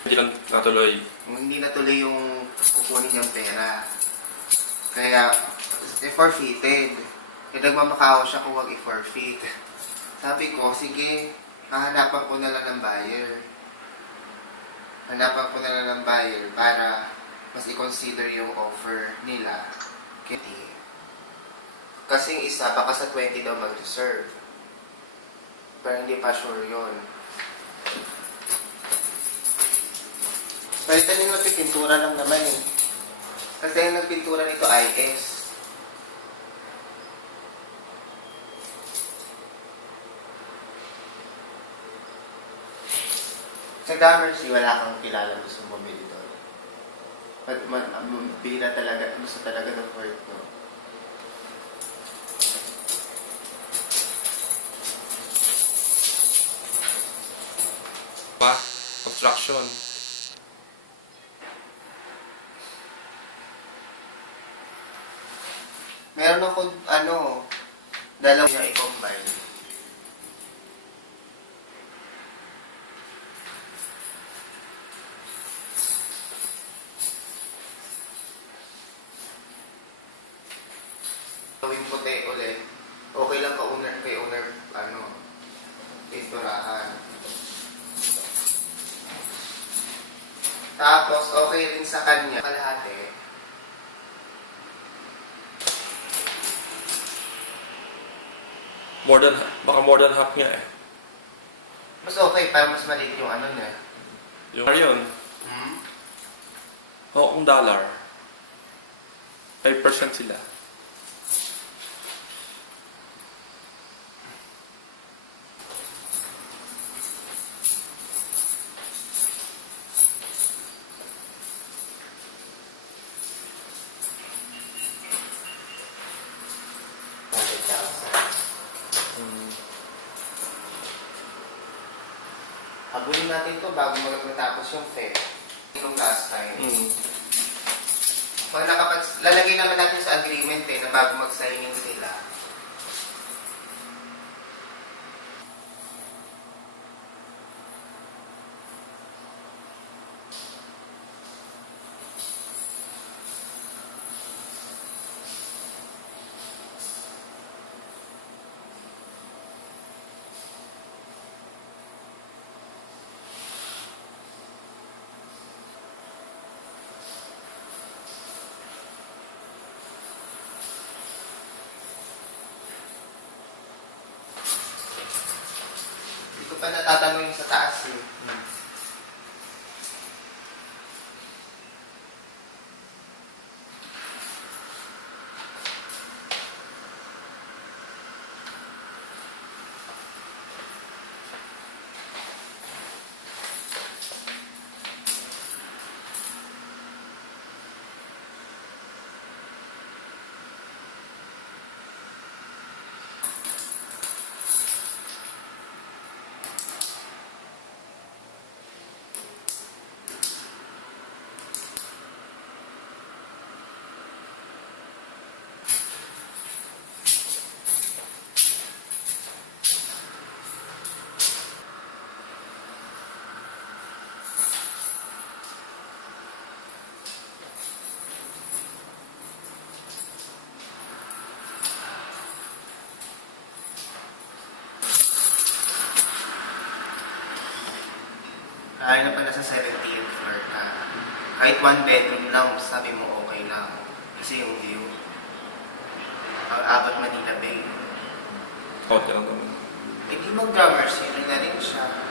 Hindi lang natuloy. Hindi natuloy yung kukunin niyang pera. Kaya, forfeited. Kaya nagmamakaw siya kung wag i-forfeit. Sabi ko, sige, hahanapan ko na lang ng buyer. Hanapan ko na lang ng buyer para mas i-consider yung offer nila. Kasing isa, baka sa 20 daw mag-reserve. Pero hindi pa sure yun. Palitan nyo natin, pintura lang naman eh. Kasi yung nagpintura nito IS. Sa Gramercy, wala kang kilala gusto bumili doon. Bihira talaga, gusto talaga ng work, no? Pa, obstruction. Meron ako, dalawa niya i-combine. Gawing puti ulit. Okay lang kay owner, pinturahan. Tapos, okay rin sa kanya, kalahati. Baka more than half niya eh. Mas okay, para mas maliit yung niya. Yung yun, Hmm? kung dollar, 5% sila. Habulin natin to bago matapos yung Fed. Yung last time. Pag lalagay naman natin sa agreement na bago mag-signing sila. Pa natatanong sa taas eh. Kaya na pala sa 70th floor ka. Kahit 1 bedroom lang, sabi mo okay lang. Kasi yung view. Ang apat Manila Bay. Okay lang naman. Hindi mag-Gramercy, na rin siya.